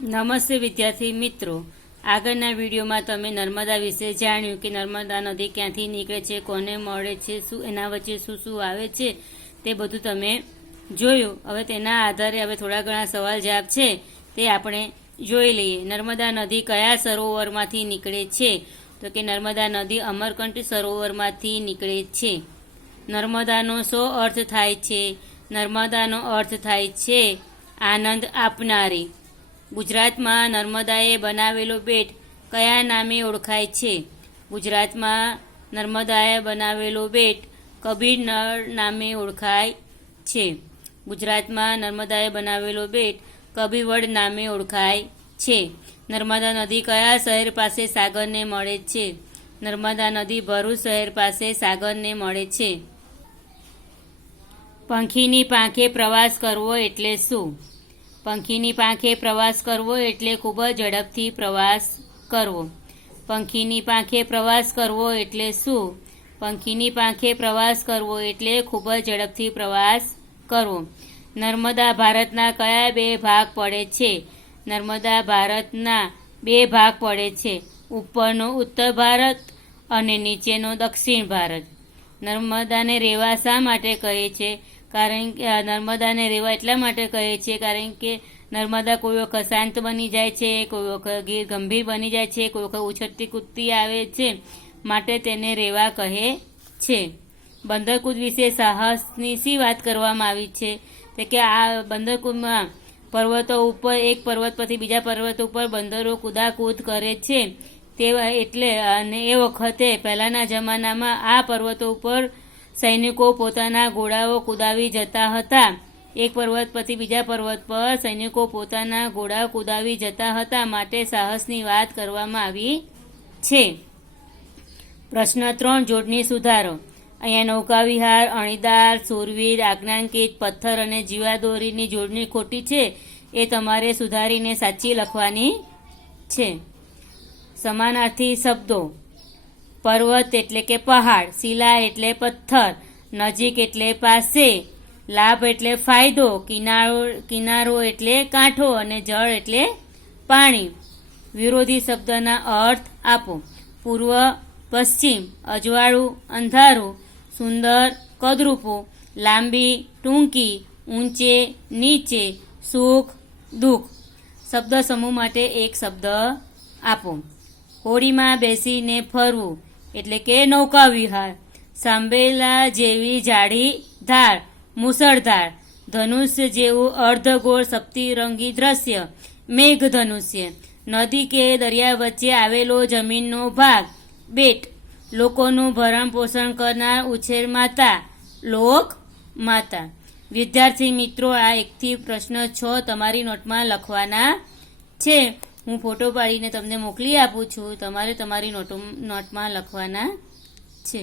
નમસ્તે વિદ્યાર્થી મિત્રો, આગળના વિડીયોમાં તમે નર્મદા વિશે જાણ્યું કે નર્મદા નદી ક્યાંથી નીકળે છે, કોને મળે છે, શું એના વચ્ચે શું શું આવે છે તે બધું તમે જોયું। હવે તેના આધારે હવે થોડા ઘણા સવાલ જવાબ છે તે આપણે જોઈ લઈએ। નર્મદા નદી કયા સરોવરમાંથી નીકળે છે? તો કે નર્મદા નદી અમરકંટક સરોવરમાંથી નીકળે છે। નર્મદાનો શો અર્થ થાય છે? નર્મદાનો અર્થ થાય છે આનંદ આપનારી। ગુજરાતમાં નર્મદાએ બનાવેલો બેટ કયા નામે ઓળખાય છે? ગુજરાતમાં નર્મદાએ બનાવેલો બેટ કબીર નળ નામે ઓળખાય છે। ગુજરાતમાં નર્મદાએ બનાવેલો બેટ કબીરવડ નામે ઓળખાય છે। નર્મદા નદી કયા શહેર પાસે સાગરને મળે છે? નર્મદા નદી ભરૂચ શહેર પાસે સાગરને મળે છે। પંખીની પાંખે પ્રવાસ કરવો એટલે શું? પંખીની પાંખે પ્રવાસ કરવો એટલે ખૂબ જ ઝડપથી પ્રવાસ કરવો। પંખીની પાંખે પ્રવાસ કરવો એટલે શું? પંખીની પાંખે પ્રવાસ કરવો એટલે ખૂબ જ ઝડપથી પ્રવાસ કરવો। નર્મદા ભારતના કયા બે ભાગ પડે છે? નર્મદા ભારતના બે ભાગ પડે છે, ઉપરનો ઉત્તર ભારત અને નીચેનો દક્ષિણ ભારત। નર્મદાને રેવા શા માટે કહે છે? કારણ કે નર્મદાને રેવા એટલા માટે કહે છે કારણ કે નર્મદા કોઈ વખત શાંત બની જાય છે, કોઈ વખત ગંભીર બની જાય છે, કોઈ વખત ઉછળતી કૂદતી આવે છે, માટે તેને રેવા કહે છે। બંદરકૂદ વિશે સાહસની શી વાત કરવામાં આવી છે? તો કે આ બંદરકૂદમાં પર્વતો ઉપર એક પર્વત પરથી બીજા પર્વત ઉપર બંદરો કૂદાકૂદ કરે છે તેવા એટલે અને એ વખતે પહેલાંના જમાનામાં આ પર્વતો ઉપર સૈનિકો પોતાના ઘોડાઓ કુદાવી જતા હતા। એક પર્વત પરથી બીજા પર્વત પર સૈનિકો પોતાના ઘોડા કુદાવી જતા હતા, માટે સાહસની વાત કરવામાં આવી છે। પ્રશ્ન 3, જોડણી સુધારો। અહીંયા નૌકાવિહાર, અણીદાર, શૂરવીર, આજ્ઞાંકિત, પથ્થર અને જીવાદોરીની જોડણી ખોટી છે, એ તમારે સુધારીને સાચી લખવાની છે। સમાનાર્થી શબ્દો: પર્વત એટલે કે પહાડ, શિલા એટલે પથ્થર, નજીક એટલે પાસે, લાભ એટલે ફાયદો, કિનારો એટલે કાંઠો અને જળ એટલે પાણી। વિરોધી શબ્દના અર્થ આપો: પૂર્વ પશ્ચિમ, અજવાળું અંધારું, સુંદર કદરૂપું, લાંબી ટૂંકી, ઊંચે નીચે, સુખ દુઃખ। શબ્દ સમૂહ માટે એક શબ્દ આપો: હોડીમાં બેસીને ફરવું એટલે કે નૌકાવિહાર, સાંભેલા જેવી જાડી ધાર, મુસળધાર, ધનુષ્ય જેવું અર્ધગોળ સપ્તરંગી દ્રશ્ય, મેઘધનુષ્ય, નદી કે દરિયા વચ્ચે આવેલો જમીનનો ભાગ, બેટ, લોકોનું ભરણ પોષણ કરનાર ઉછેર માતા, લોક માતા। વિદ્યાર્થી મિત્રો, આ 1 થી પ્રશ્ન 6 તમારી નોટમાં લખવાના છે। હું ફોટો પાડીને તમને મોકલી આપું છું, તમારે તમારી નોટમાં લખવાના છે।